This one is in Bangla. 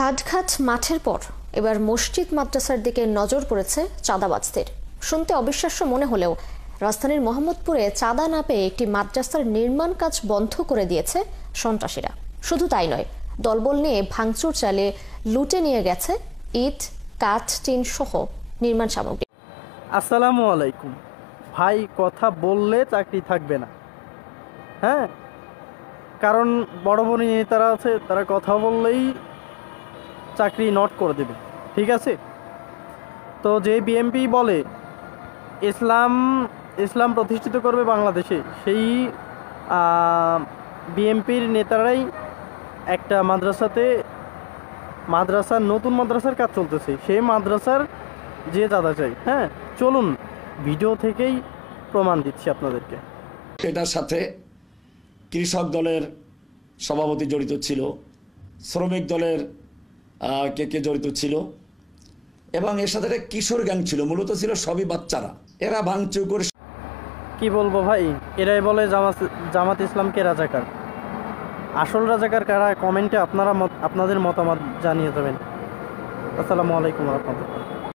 হাটঘাট মাঠের পর এবার মসজিদ মাদ্রাসার দিকে নজর পড়েছে চাঁদাবাজদের। শুনতে অবিশ্বাস্য মনে হলেও রাজধানীর মোহাম্মদপুরে চাঁদা না পেয়ে একটি মাদ্রাসার নির্মাণ কাজ বন্ধ করে দিয়েছে সন্ত্রাসীরা। শুধু তাই নয়, দলবল নিয়ে ভাঙচুর চালিয়ে লুটে নিয়ে গেছে ইট, কাঠ, টিন সহ নির্মাণ সামগ্রী। আসসালামু আলাইকুম ভাই, কথা বললে চাকরি থাকবে না। হ্যাঁ, কারণ বড় বড় নেতারা আছে, তারা কথা বললেই চাকরি নট করে দেবে। ঠিক আছে, তো যে বিএনপি বলে ইসলাম প্রতিষ্ঠিত করবে বাংলাদেশে, সেই বিএনপির নেতারাই একটা নতুন মাদ্রাসার কাজ চলতেছে, সেই মাদ্রাসার যে চাঁদা চাই। হ্যাঁ, চলুন ভিডিও থেকেই প্রমাণ দিচ্ছি আপনাদেরকে। এটার সাথে কৃষক দলের সভাপতি জড়িত ছিল, শ্রমিক দলের কে জড়িত ছিল, এবং এর সাথে একটা কিশোর গ্যাং ছিল। মূলত ছিল সবই বাচ্চারা। এরা ভাঙচুর করে, কি বলবো ভাই, এরাই বলে জামাত ইসলামকে রাজাকার। আসল রাজাকার কারা, কমেন্টে আপনাদের মতামত জানিয়ে যাবেন। আসসালামু আলাইকুম ওয়া রাহমাতুল্লাহ।